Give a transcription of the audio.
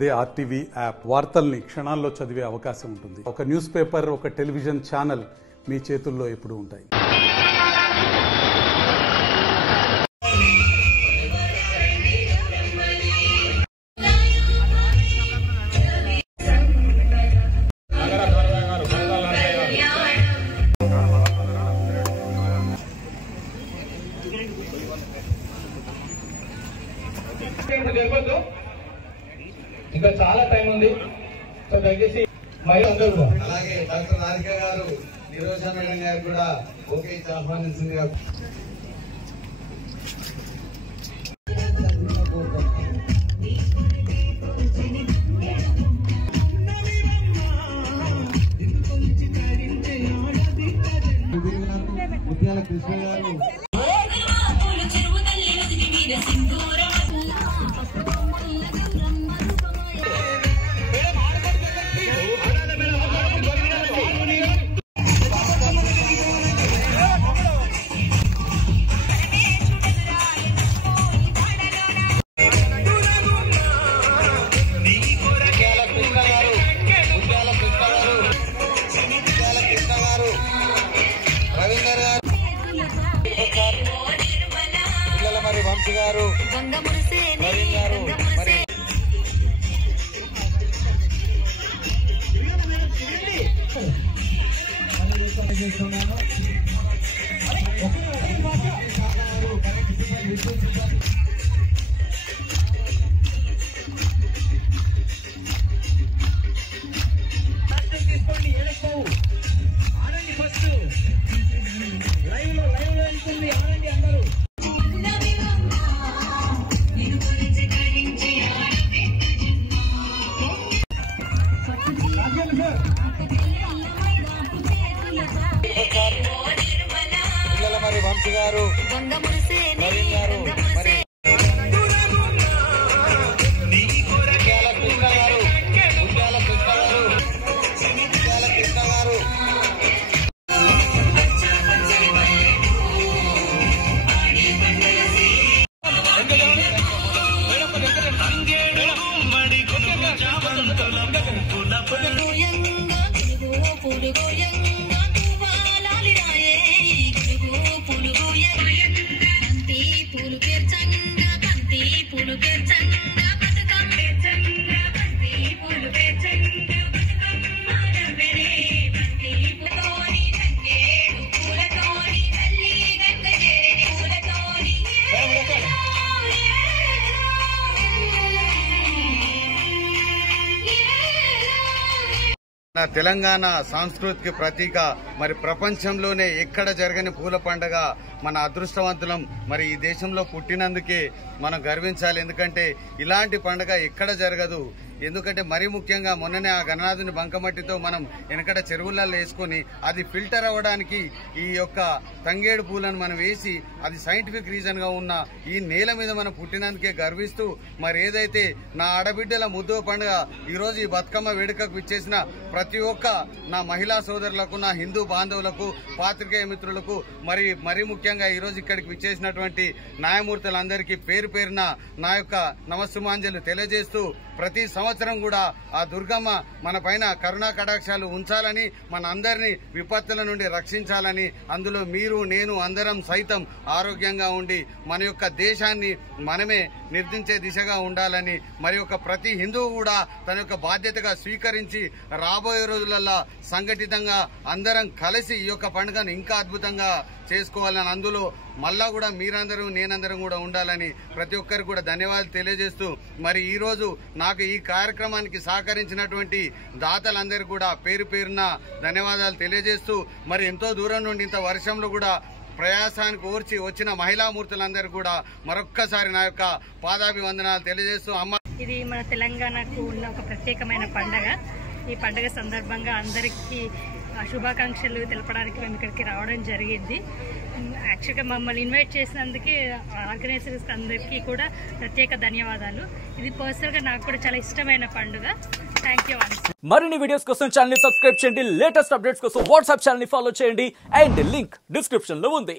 అదే RTV app వార్తల్ని క్షణాల్లో చదివే అవకాశం ఉంటుంది. ఒక న్యూస్ పేపర్, ఒక టెలివిజన్ ఛానల్ మీ చేతుల్లో ఎప్పుడూ ఉంటాయి. ఇంకా చాలా టైం ఉంది. సో దయచేసి అలాగే డాక్టర్ రాధిక గారు, నిరోజ మేడం గారు కూడా ఓకే ఆహ్వానించింది. ముత్యాల కృష్ణ గారు, మరి వంశీ గారు, మరి మరి వంశీ గారు, మరి తెలంగాణ సాంస్కృతిక ప్రతీక. మరి ప్రపంచంలోనే ఎక్కడ జరగని పూల పండుగ. మన అదృష్టవంతులం. మరి ఈ దేశంలో పుట్టినందుకే మనం గర్వించాలి. ఎందుకంటే ఇలాంటి పండుగ ఎక్కడ జరగదు. ఎందుకంటే మరీ ముఖ్యంగా మొన్ననే ఆ గణనాథుని బంకమట్టితో మనం వెనకట చెరువులలో వేసుకొని అది ఫిల్టర్ అవ్వడానికి ఈ యొక్క తంగేడు పూలను మనం వేసి అది సైంటిఫిక్ రీజన్ గా ఉన్న ఈ నేల మీద మనం పుట్టినందుకే గర్విస్తూ మరి ఏదైతే నా ఆడబిడ్డల ముద్దు పండుగ ఈరోజు ఈ బతుకమ్మ వేడుకకు విచ్చేసిన ప్రతి ఒక్క నా మహిళా సోదరులకు, నా హిందూ బాంధవులకు, పాత్రికేయ మిత్రులకు, మరీ ముఖ్యంగా ఈరోజు ఇక్కడికి విచ్చేసినటువంటి న్యాయమూర్తులందరికీ పేరు పేరున నా యొక్క నమస్సుమాంజలు తెలియజేస్తూ ప్రతి సంవత్సరం కూడా ఆ దుర్గమ్మ మన పైన కరుణా కటాక్షాలు ఉంచాలని, మన అందరినీ విపత్తుల నుండి రక్షించాలని, అందులో మీరు, నేను అందరం సైతం ఆరోగ్యంగా ఉండి మన యొక్క దేశాన్ని మనమే నిర్మించే దిశగా ఉండాలని, మరి యొక్క ప్రతి హిందువు కూడా తన యొక్క బాధ్యతగా స్వీకరించి రాబోయే రోజులలో సంఘటితంగా అందరం కలిసి ఈ యొక్క పండుగను ఇంకా అద్భుతంగా చేసుకోవాలని, అందులో మళ్ళా కూడా మీరందరూ నేనందరం కూడా ఉండాలని ప్రతి ఒక్కరికి కూడా ధన్యవాదాలు తెలియజేస్తూ మరి ఈ రోజు నాకు ఈ కార్యక్రమానికి సహకరించినటువంటి దాతలందరికీ కూడా పేరు పేరున ధన్యవాదాలు తెలియజేస్తూ మరి ఎంతో దూరం నుండి ఇంత వర్షంలో కూడా ప్రయాసానికి ఓర్చి వచ్చిన మహిళామూర్తులందరూ కూడా మరొక్కసారి నా యొక్క పాదాభివందనాలు తెలియజేస్తూ ఇది మన తెలంగాణకు ఉన్న ఒక ప్రత్యేకమైన పండుగ. ఈ పండుగ సందర్భంగా అందరికీ శుభాకాంక్షలు తెలపడానికి మేము ఇక్కడికి రావడం జరిగింది. యాక్చువల్గా మమ్మల్ని ఇన్వైట్ చేసినందుకు ఆర్గనైజర్స్ అందరికీ కూడా ప్రత్యేక ధన్యవాదాలు. ఇది పర్సనల్గా నాకు కూడా చాలా ఇష్టమైన పండుగ. Thank you. మరిన్ని వీడియోస్ కోసం ఛానల్ ని సబ్స్క్రైబ్ చేయండి. లేటెస్ట్ అప్డేట్స్ కోసం వాట్సాప్ ఛానల్ ని ఫాలో చేయండి. అండ్ లింక్ డిస్క్రిప్షన్ లో ఉంది.